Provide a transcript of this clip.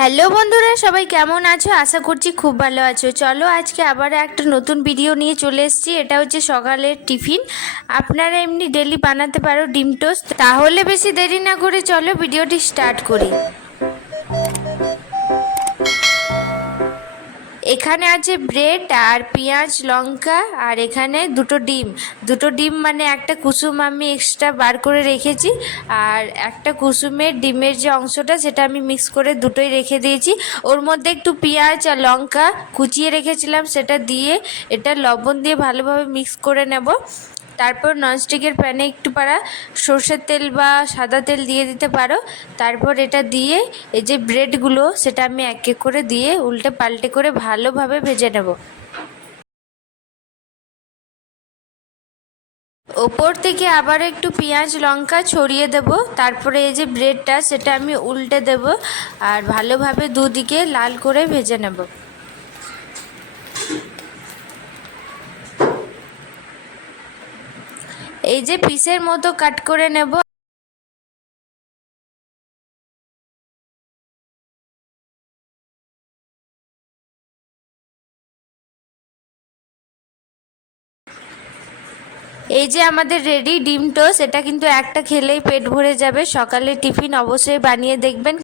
Hello বন্ধুরা, সবাই কেমন আছো? আশা করছি খুব ভালো আছো। চলো আজকে আবার একটা নতুন ভিডিও নিয়ে চলে এসেছি। এটা হচ্ছে সকালের টিফিন। আপনারা এমনি ডেলি বানাতে পারো ডিম টোস্ট তাহলে বেশি দেরি না করে চলো ভিডিওটি স্টার্ট করি। এখানে আছে ব্রেড আর পেঁয়াজ, লঙ্কা আর এখানে দুটো ডিম। দুটো ডিম মানে একটা কুসুম আমি এক্সট্রা বার করে রেখেছি আর একটা কুসুমের ডিমের যে অংশটা সেটা আমি মিক্স করে দুটোই রেখে দিয়েছি। ওর মধ্যে একটু পেঁয়াজ আর লঙ্কা কুচিয়ে রেখেছিলাম, সেটা দিয়ে এটা লবণ দিয়ে ভালোভাবে মিক্স করে নেব। তারপর ননস্টিকের প্যানে একটু পারা, সর্ষের তেল বা সাদা তেল দিয়ে দিতে পারো। তারপর এটা দিয়ে এই যে ব্রেডগুলো সেটা আমি এক এক করে দিয়ে উল্টে পাল্টে করে ভালোভাবে ভেজে নেব। ওপর থেকে আবার একটু পেঁয়াজ, লঙ্কা ছড়িয়ে দেব। তারপরে এই যে ব্রেডটা সেটা আমি উল্টে দেব আর ভালোভাবে দুদিকে লাল করে ভেজে নেব। এই যে পিসের মতো কাট করে নেব। এই যে আমাদের রেডি ডিম টোস্ট এটা কিন্তু একটা খেলেই পেট ভরে যাবে। সকালে টিফিন অবশ্যই বানিয়ে দেখবেন।